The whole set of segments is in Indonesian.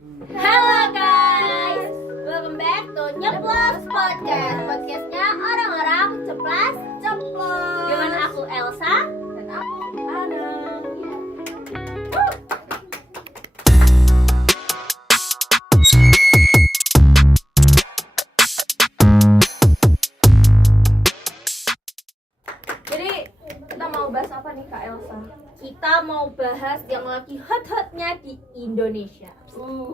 Halo guys, welcome back to Nyeplos Podcast. Podcastnya orang-orang ceplas ceplos. Dengan aku Elsa Dan aku Ana. Jadi kita mau bahas apa nih Kak Elsa? Kita mau bahas yang lagi hot-hotnya di Indonesia.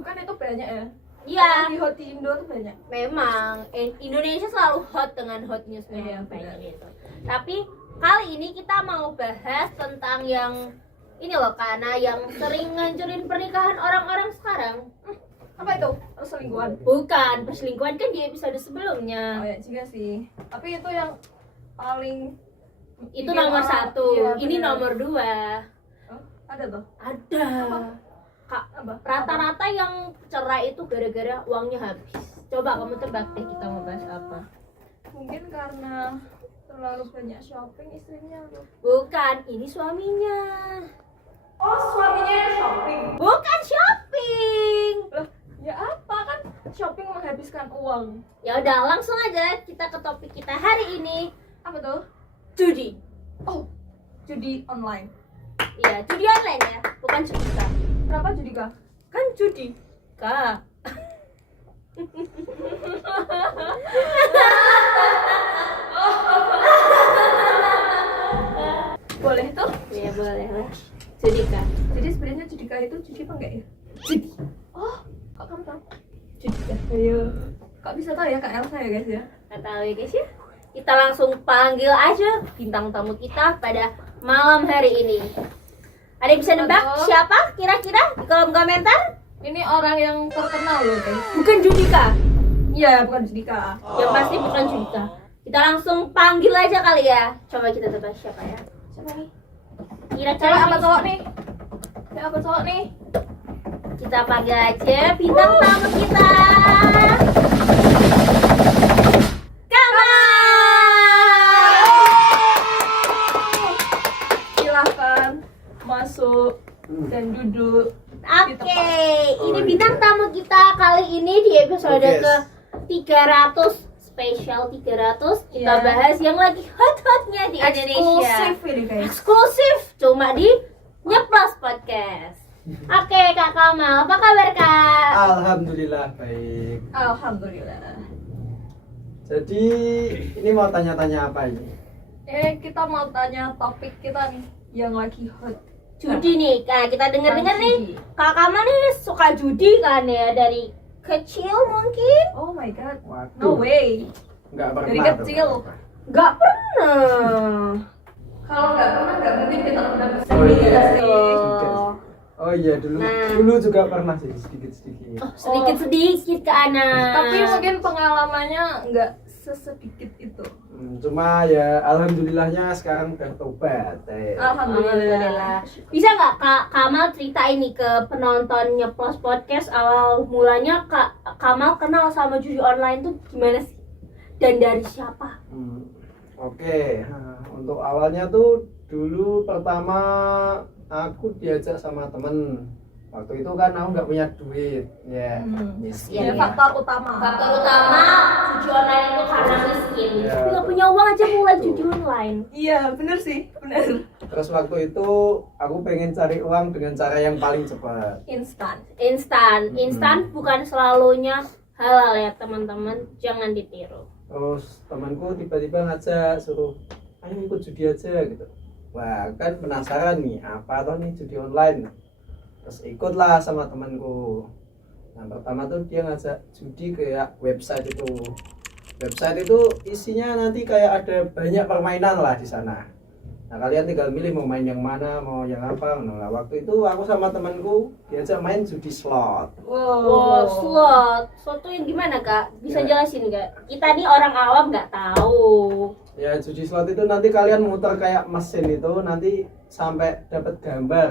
Kan itu banyak ya. Iya, Di hot di Indo tuh banyak. memang Indonesia selalu hot dengan hot newsnya Iya, yang banyak benar. gitu. Tapi kali ini kita mau bahas tentang yang ini loh, karena yang sering ngancurin pernikahan orang-orang sekarang. Apa itu? Selingkuhan. Bukan, perselingkuhan kan di episode Oh sebelumnya. ya juga sih. Tapi itu yang paling Itu bikin nomor orang- satu, iya, ini benar. nomor 2. Oh, ada tuh. Ada. Kak, Apa? rata-rata yang cerai itu gara-gara uangnya habis. Coba kamu tebak deh kita mau bahas apa. Mungkin karena terlalu banyak shopping istrinya tuh. Bukan, ini suaminya. Oh, suaminya yang shopping. Bukan shopping. Loh, ya apa kan shopping menghabiskan uang. Ya udah, langsung aja kita ke topik kita hari ini. Apa tuh? Judi. Oh, judi online. Iya, judi online ya, bukan judi Kak. Kenapa judi Kak? Kan judi Kak. Boleh tuh. Iya boleh lah. Judi Kak. Jadi sebenarnya judi Kak itu judi apa enggak ya? Judi. Oh, kok kamu tahu? Judi Kak. Ayo. Kok bisa tahu ya Kak Elsa ya guys ya? Nggak tahu ya guys ya. Kita langsung panggil aja bintang tamu kita pada malam hari ini. Ada yang bisa nebak Halo. siapa kira-kira di kolom komentar? Ini orang yang terkenal loh guys. Bukan Judika. Iya, bukan judi Kak. Yang pasti bukan Judika. Kita langsung panggil aja kali ya. Coba kita tebak siapa ya. Siapa nih? Kira-kira Cewek apa cowok nih? Cewek apa cowok nih? Kita panggil aja bintang tamu kita. Silahkan masuk dan duduk. Oke, ini bintang tamu kita kali ini di episode Oke. ke 300 spesial 300 kita Iya. bahas yang lagi hot-hotnya di Indonesia. Eksklusif ini guys. Eksklusif cuma di Nyeplos Podcast. Oke, Kak Kamal, apa kabar Kak? Alhamdulillah baik. Alhamdulillah. Jadi ini mau tanya-tanya apa ini? Kita mau tanya topik kita nih yang lagi hot. Judi nih, Kak. Kita denger-denger nih. Judi. Kak Kamal nih suka judi kan ya dari kecil mungkin? Oh my god. Waduh. No way. Nggak pernah. Dari tuh. kecil. Gak pernah. Kalau nggak pernah nggak mungkin kita udah bisa Oh, iya. ya sih. Oh. Oh iya dulu Nah. dulu juga pernah sih sedikit-sedikit. Oh, sedikit-sedikit ke anak. Tapi mungkin pengalamannya nggak sesedikit itu. Cuma ya alhamdulillahnya sekarang udah tobat. Alhamdulillah. Bisa nggak Kak Kamal cerita ini ke penonton Nyeplos Podcast awal mulanya Kak Kamal kenal sama judi online tuh gimana sih? Dan dari siapa? Oke, nah, untuk awalnya tuh dulu pertama aku diajak sama temen. Waktu itu kan aku nggak punya duit, ya. Iya, Ini iya. faktor utama. Faktor utama judi online itu karena miskin. Iya, Tapi nggak betul. punya uang aja mulai judi online. Iya, bener sih, bener. Terus waktu itu aku pengen cari uang dengan cara yang paling cepat. Instan. Instan bukan selalunya halal ya teman-teman, jangan ditiru. Terus temanku tiba-tiba ngajak suruh ayo ikut judi aja gitu. Wah kan penasaran nih apa toh nih judi online. Terus ikutlah sama temanku. Nah pertama tuh dia ngajak judi kayak website itu. Website itu isinya nanti kayak ada banyak permainan lah di sana. Nah kalian tinggal milih mau main yang mana, mau yang apa. Nah waktu itu aku sama temanku diajak main judi slot. Wow, slot tuh yang gimana Kak? Bisa Ya. jelasin nggak? Kita nih orang awam nggak tahu. Ya judi slot itu nanti kalian muter kayak mesin itu nanti sampai dapat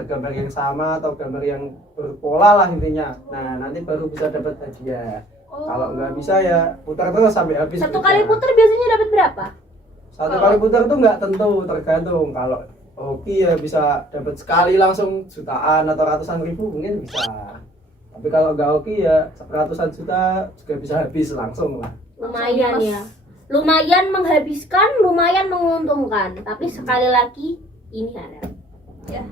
gambar yang sama atau gambar yang berpola lah intinya. Nah nanti baru bisa dapat hadiah. Kalau nggak bisa ya putar terus sampai habis. Satu putar. kali puter biasanya dapat berapa? Satu kali putar tuh nggak tentu, tergantung. Kalau hoki ya bisa dapat sekali langsung jutaan atau ratusan ribu mungkin bisa. Tapi kalau nggak hoki ya ratusan juta juga bisa habis langsung lah. Lumayan ya. Lumayan menghabiskan, lumayan menguntungkan. Tapi sekali lagi ini haram. Ya.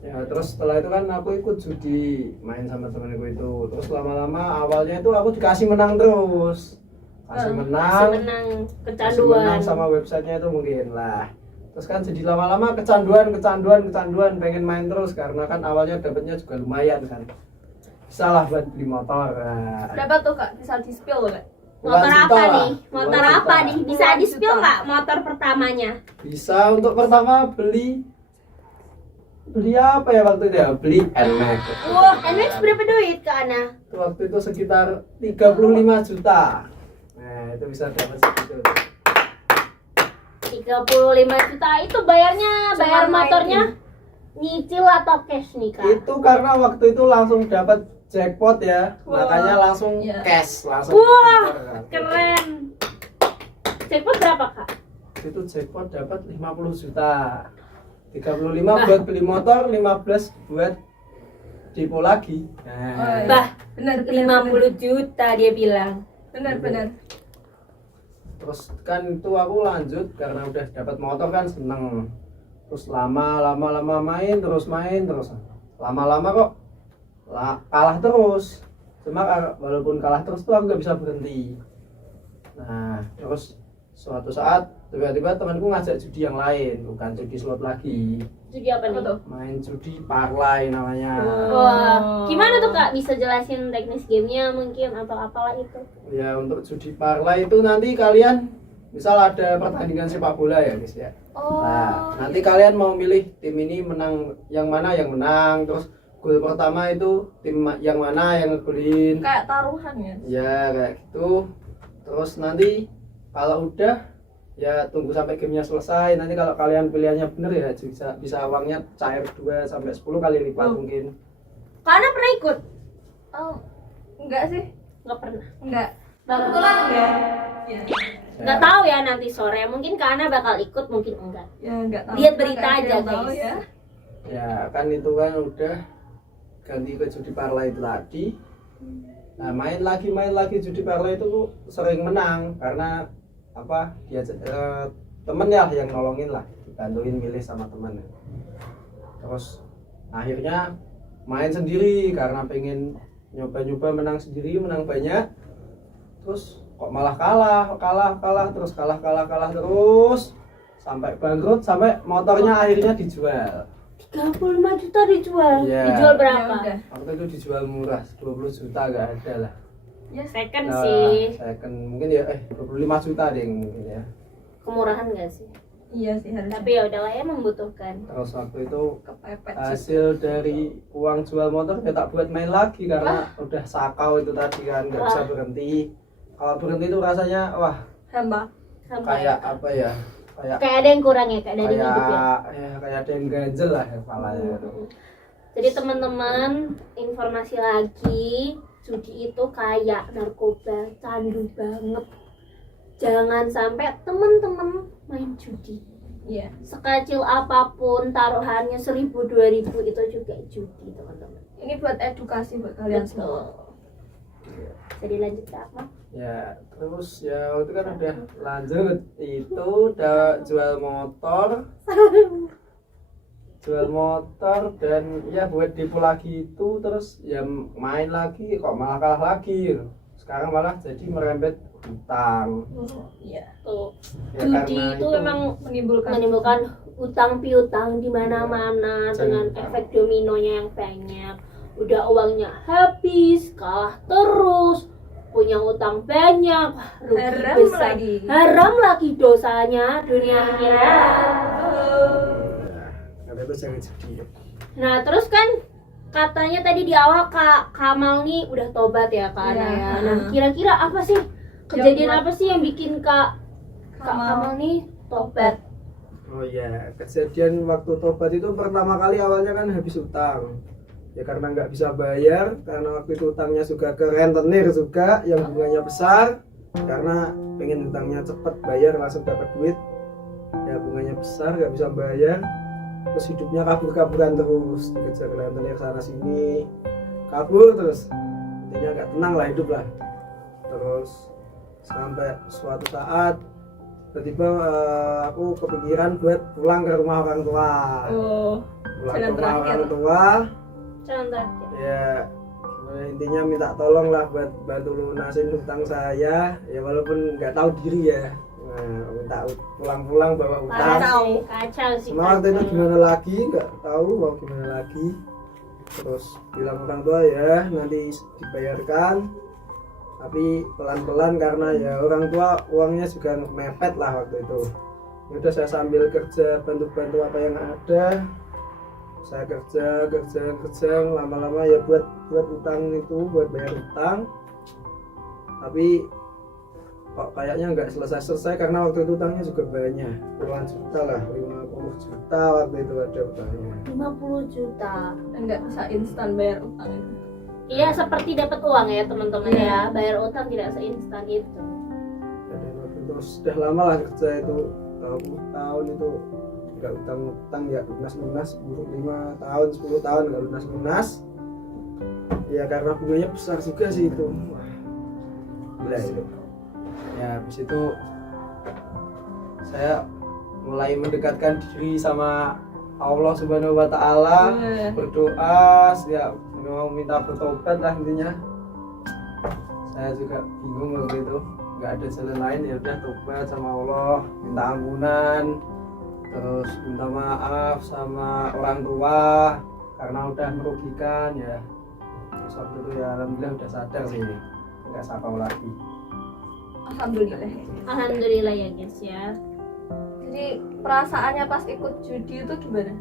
Ya terus setelah itu kan aku ikut judi main sama temanku itu. Terus lama-lama awalnya itu aku dikasih menang terus. Kasih menang. Masih menang Kasih menang kecanduan. sama websitenya itu mungkin lah. Terus kan jadi lama-lama kecanduan pengen main terus karena kan awalnya dapatnya juga lumayan kan. Bisa lah buat beli motor. Nah, Berapa tuh Kak? Bisa di-spill Kak? Motor puluhan apa juta lah. nih? Motor Puluhan apa juta. nih? Bisa Puluhan di-spill juta. nggak motor pertamanya? Bisa untuk pertama beli apa ya waktu itu ya? Beli NMAX. Wah, NMAX berapa duit ke Ana? Waktu itu sekitar 35 juta. Nah, itu bisa dapat segitu. 35 juta itu bayarnya, bayar Cuman motornya nyicil atau cash nih Kak? Itu karena waktu itu langsung dapat jackpot ya, Wah. makanya langsung Iya. cash langsung. Wah, keluar. keren. Jackpot berapa Kak? Itu jackpot dapat 50 juta. 35 buat beli motor, 15 buat depo lagi. Oh, Nah, iya. Bah, Benar, 50 juta dia bilang. Benar. terus kan itu aku lanjut karena udah dapat motor kan seneng. Terus lama main terus. Lama-lama kok kalah terus. Cuma walaupun kalah terus tuh aku nggak bisa berhenti. Nah, terus suatu saat tiba-tiba temanku ngajak judi yang lain, bukan judi slot lagi. Judi apa Apa nih? tuh? Main judi parlay namanya. Wah, gimana tuh Kak? Bisa jelasin teknis gamenya mungkin atau apalah itu? Ya untuk judi parlay itu nanti kalian misal ada pertandingan sepak bola ya guys ya. Oh. Nah nanti kalian mau milih tim ini menang yang mana yang menang, terus gol pertama itu tim yang mana yang ngegolin. Kayak taruhan ya. Ya kayak gitu. Terus nanti kalau udah ya tunggu sampai gamenya selesai. Nanti kalau kalian pilihannya bener ya bisa uangnya cair 2 sampai 10 kali lipat mungkin. Karena pernah ikut? Oh. Enggak sih. Nggak pernah. Enggak. Kebetulan enggak. Ya. Nggak tahu ya nanti sore. Mungkin karena bakal ikut, mungkin enggak. Ya enggak tahu. Lihat berita Kayak aja, yang tahu guys. ya. Ya kan itu kan udah ganti ke judi parlay itu tadi. Nah main lagi judi parlay itu sering menang karena apa dia temen ya yang nolongin lah, dibantuin milih sama temen. Terus akhirnya main sendiri karena pengen nyoba menang sendiri, menang banyak. Terus kok malah kalah terus sampai bangkrut, sampai motornya akhirnya dijual. 35 juta dijual. Iya. Dijual berapa? Ya udah. Waktu itu dijual murah, 20 juta gak ada lah. Ya Second Nah, sih. second mungkin ya 25 juta deh mungkin ya. Kemurahan nggak sih? iya sih harusnya. Tapi ya udahlah ya, membutuhkan. Terus waktu itu Kepepet sih. hasil dari uang jual motor ya tak buat main lagi karena udah sakau itu tadi kan nggak bisa Wah. berhenti. Kalau berhenti itu rasanya wah Hamba. Sampai kayak apa ya, kayak ada yang kurang ya, kayak dari hidup ya. kayak ada yang ganjel lah ya kepalanya itu. Jadi teman-teman, informasi lagi, judi itu kayak narkoba, candu banget. Jangan sampai teman-teman main judi. Iya. Sekecil apapun taruhannya 1.000 2.000 itu juga judi, teman-teman. Ini buat edukasi buat kalian semua. Jadi lanjut ke apa? Ya terus ya waktu kan udah lanjut itu udah jual motor dan ya buat depo lagi itu, terus ya main lagi kok malah kalah lagi gitu. Sekarang malah jadi merembet hutang Iya. Tuh, ya, judi karena itu memang Menimbulkan utang piutang di mana-mana dengan efek dominonya yang banyak. Udah uangnya habis, kalah terus, punya utang banyak, rugi haram besar. lagi. Haram lagi dosanya dunia akhirat. karena itu jangan judi. Nah terus kan katanya tadi di awal Kak Kamal nih udah tobat ya Kak Ana Iya. ya. Nah kira-kira apa sih kejadian buat- apa sih yang bikin Kak Kamal nih tobat? Oh iya, kejadian waktu tobat itu pertama kali awalnya kan habis utang. Ya karena nggak bisa bayar, karena waktu itu utangnya juga ke rentenir juga yang bunganya besar. Karena pengen utangnya cepet bayar langsung dapat duit, ya bunganya besar nggak bisa bayar. Terus hidupnya kabur-kaburan terus, dikejar rentenir sana sini. kabur terus intinya nggak tenang lah hidup lah. Terus sampai suatu saat tiba-tiba aku kepikiran buat pulang ke rumah orang tua. Pulang ke jalan rumah terakhir. orang tua Jalan terakhir. ya, intinya minta tolong lah buat bantu lunasin hutang saya ya, walaupun nggak tahu diri ya. Nah, minta pulang-pulang bawa utang. Kacau sih. Sama waktu itu gimana lagi nggak tahu mau gimana lagi. Terus bilang orang tua ya nanti dibayarkan, tapi pelan-pelan karena ya orang tua uangnya juga mepet lah waktu itu. Ya udah saya sambil kerja bantu-bantu apa yang ada. Saya kerja lama-lama ya buat utang itu, buat bayar utang. Tapi kok kayaknya nggak selesai karena waktu itu utangnya juga banyak, puluhan juta lah, 50 juta waktu itu ada utangnya. 50 juta. Enggak bisa instan bayar utang itu. Iya, seperti dapat uang ya teman-teman ya. Bayar utang tidak seinstan itu. Dan waktu itu sudah lama lah kerja itu, tahun itu nggak utang ya lunas buruk 5 tahun 10 tahun nggak lunas ya, karena bunganya besar juga sih itu. Wah, gila itu ya. Habis itu saya mulai mendekatkan diri sama Allah Subhanahu wa Ta'ala, berdoa ya, mau minta bertobat lah intinya. Saya juga bingung waktu itu, nggak ada jalan lain, ya udah tobat sama Allah, minta ampunan, terus minta maaf sama orang tua karena udah merugikan ya. Terus waktu itu ya alhamdulillah udah sadar sih, nggak sakau lagi. Alhamdulillah ya guys ya. Jadi perasaannya pas ikut judi itu gimana?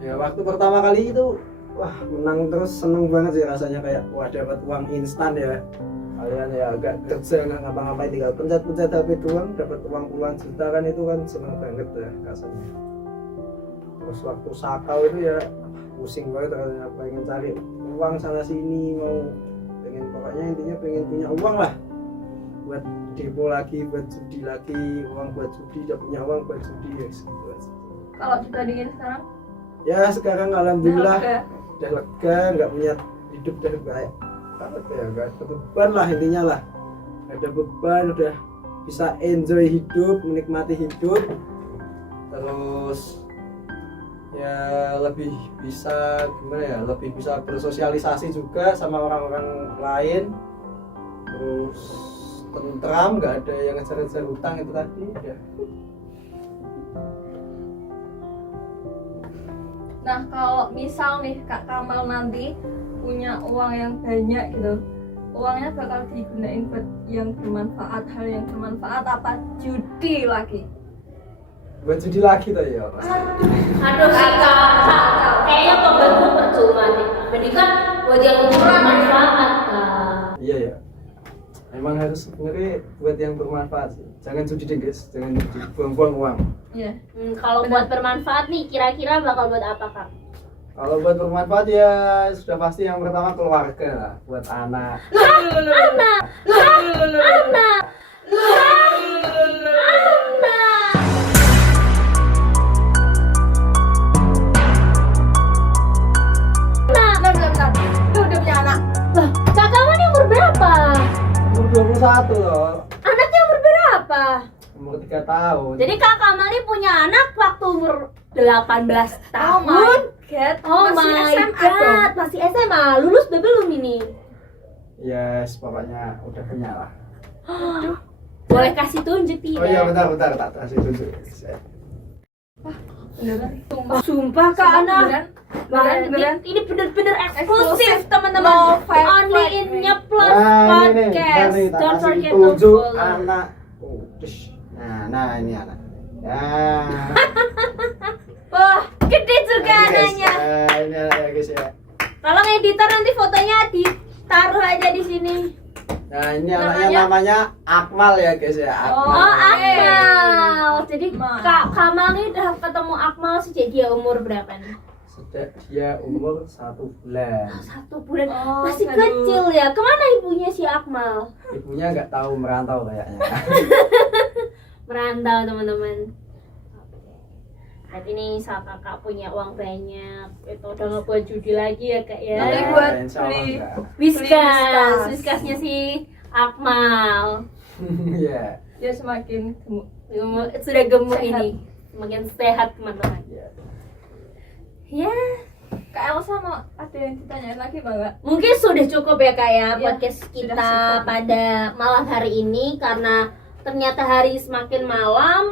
Ya waktu pertama kali itu wah menang terus seneng banget sih rasanya, kayak wah dapat uang instan ya. Kalian ya agak kerja nggak ngapa-ngapain, tinggal pencet HP doang dapat uang puluhan juta kan, itu kan seneng banget ya rasanya. Terus waktu sakau itu ya pusing banget rasanya, pengen cari uang sana sini, mau pengen pokoknya intinya pengen punya uang lah buat depo lagi, buat judi lagi, uang buat judi, udah punya uang buat judi ya gitu aja. Kalau dibandingin sekarang? Ya sekarang alhamdulillah Udah udah lega, nggak punya hidup dan kayak apa ya, nggak ada beban lah intinya lah, nggak ada beban, udah bisa enjoy hidup, menikmati hidup, terus ya lebih bisa gimana ya, lebih bisa bersosialisasi juga sama orang-orang lain, terus tentram, nggak ada yang ngejar-ngejar hutang itu tadi ya. Nah, kalau misal nih Kak Kamal nanti punya uang yang banyak gitu, uangnya bakal digunain buat yang bermanfaat, hal yang bermanfaat apa judi lagi? Buat judi lagi tuh ya. Aduh sih kak, kayaknya pembantu percuma deh. Mendingan buat yang bermanfaat kak. Iya ya. Emang harus sebenarnya buat yang bermanfaat sih. Jangan judi deh guys, jangan judi, buang-buang uang. Iya. Kalau buat bermanfaat nih, kira-kira bakal buat apa kak? Kalau buat bermanfaat ya sudah pasti yang pertama keluarga lah, buat anak. Anak. Bentar. Lu udah punya anak? Lah, kak kamu ini umur berapa? Umur 21 loh, Anaknya umur berapa? umur 3 tahun. Jadi kak Kamal ini punya anak waktu umur 18 tahun. God. Oh Masih my SMA god, dong. masih SMA. Lulus belum ini? Yes, pokoknya udah punya lah. Boleh kasih tunjuk tidak? Oh iya bentar, tak kasih tunjuk. Beneran? Sumpah kak anak. Beneran? Ini bener-bener eksklusif Eksklusif. teman-teman. No fake Only flag in nih. Nyeplos Nah, Podcast. ini tak Don't kasih forget to tunjuk follow. anak. Oh, dush. Nah ini anak. Ya. Wah, gede juga Ini, guys. anaknya. Ini anak ya guys ya. Tolong editor nanti fotonya ditaruh aja di sini. Nah ini anaknya namanya Akmal ya guys ya. Oh, Akmal. Akmal. Jadi Ma. Kak Kamal nih udah ketemu Akmal sejak dia umur berapa nih? Sejak dia umur 1 bulan. 1 bulan. Oh, Masih aduh. kecil ya. Kemana ibunya si Akmal? Ibunya nggak tahu, merantau kayaknya. Merantau teman-teman. Berarti nih misal kakak punya uang banyak, itu udah nggak buat judi lagi ya kak ya. Tapi buat insya Allah beli- enggak. Whiskas, Whiskasnya si Akmal. Iya. Dia semakin gemuk. Sudah gemuk Sehat. ini, semakin sehat teman-teman. Iya. Ya, Kak Elsa mau ada yang ditanyain lagi Mbak? mungkin sudah cukup ya kak ya Iya, podcast sudah kita cukup. pada malam hari ini, karena ternyata hari semakin malam,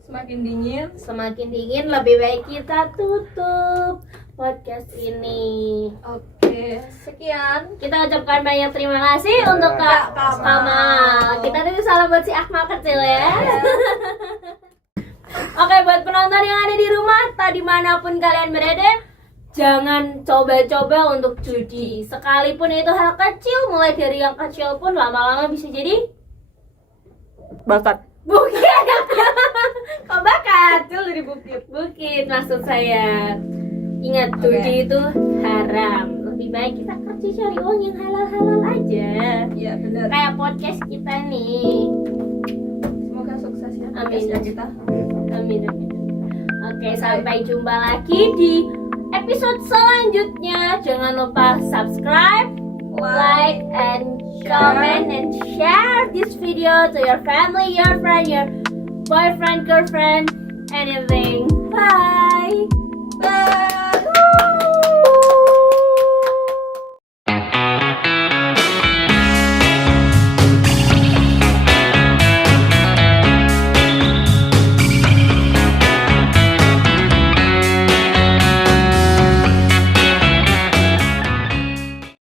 Semakin dingin. semakin dingin, lebih baik kita tutup podcast ini. Oke, sekian. Kita ucapkan banyak terima kasih Ya, untuk Kak sama-sama. Kamal. Kita titip salam buat si Akmal kecil ya. Oke, buat penonton yang ada di rumah, tak dimanapun kalian berada, jangan coba-coba untuk judi. Sekalipun itu hal kecil, mulai dari yang kecil pun lama-lama bisa jadi Bakat. bukit. Kok bakat? Itu dari bukit. Bukit maksud saya. Ingat, judi itu haram. Lebih baik kita kerja cari uang yang halal-halal aja. Iya benar. Kayak podcast kita nih. Semoga sukses ya Amin. podcastnya kita. Amin, amin. Oke, sampai jumpa lagi di episode selanjutnya. Jangan lupa subscribe, like, and comment, and share this video to your family, your friend, your boyfriend, girlfriend, anything. Bye. Bye.